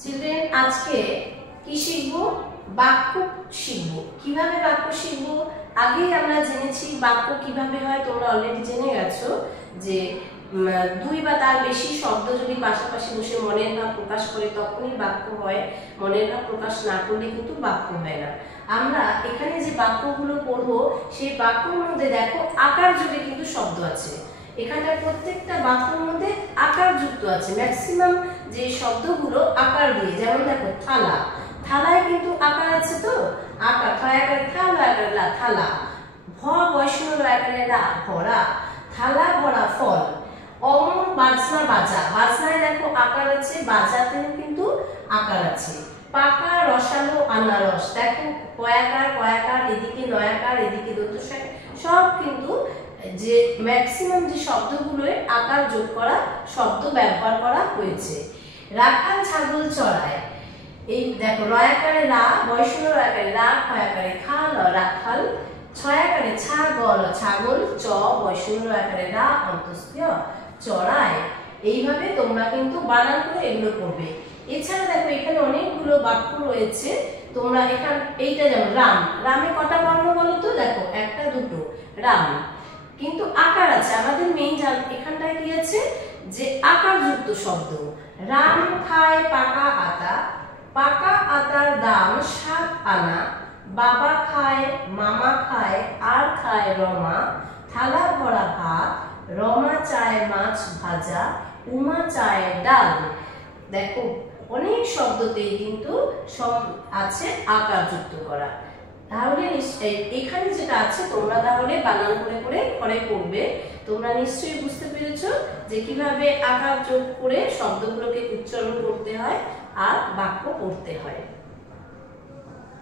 Children, আজকে কি শিখবো? বাক্য শিখবো। কিভাবে বাক্য শিখবো? আগেই আমরা জেনেছি বাক্য কিভাবে হয়, তোমরা অলরেডি জেনে গেছো যে দুই বা তার বেশি শব্দ যদি পাশাপাশি বসে মনের ভাব প্রকাশ করে তখনই বাক্য হয়, মনের ভাব প্রকাশ না করলে কিন্তু বাক্য হয় না। আমরা এখানে যে বাক্যগুলো পড়বো সেই বাক্যর মধ্যে দেখো আকার যুগে কিন্তু শব্দ আছে। এখানটার প্রত্যেকটা বাক্যের মধ্যে আকার যুক্ত আছে। ম্যাক্সিমাম যে শব্দগুলো আকার দিয়ে, যেমন দেখো থালা, থালায় কিন্তু আকার আছে। তো আকার ঠয় আকারে থা, ল আকারে লা, থালা। ভ বৈষ্ণব আকারে রা, ভরা। থালা ভরা ফল। অমন বাজনা, বাজা, বাজনায় দেখো আকার আছে, বাজাতেও কিন্তু আকার আছে। পাকা রসালো আনারস, দেখো কয়াকার, এদিকে নয়াকার, এদিকে দন্তস্বর, সব কিন্তু যে ম্যাক্সিমাম যে শব্দগুলোয় আকার যোগ করা শব্দ ব্যবহার করা হয়েছে। রাখাল ছাগল চড়ায়, এই দেখো রয়াকারে রা, বৈষ্ণব রয়াকারে রা, খয়াকারে খা, ল রাখাল। ছয়াকারে ছা, গ ল ছাগল, চ বৈষ্ণব রয়াকারে রা, অন্তস্তীয় চড়ায়। এইভাবে তোমরা কিন্তু বানান করে এগুলো পড়বে। এছাড়া দেখো এখানে অনেকগুলো বাক্য রয়েছে। তোমরা এখানে এইটা যেমন রাম, রামে কটা বর্ণ বলো তো? দেখো একটা দুটো রাম, কিন্তু আকার আছে। আমাদের মেইন এখানটায় কি আছে যে আকার যুক্ত শব্দ। রাম খায় পাকা আতা, পাকা আতার দাম 7 আনা। বাবা খায়, মামা খায়, আর খায় রমা। থালা ভরা ভাত, রমা চায় মাছ ভাজা, উমা চায় ডাল। দেখো অনেক শব্দতেই কিন্তু সব আছে আকার যুক্ত করা। তাহলে এখানে যেটা আছে তোমরা তাহলে বানান করে করে ঘরে পড়বে। তোমরা নিশ্চয়ই বুঝতে পেরেছো যে কিভাবে আকার যোগ করে শব্দগুলোকে উচ্চারণ করতে হয় আর বাক্য পড়তে হয়।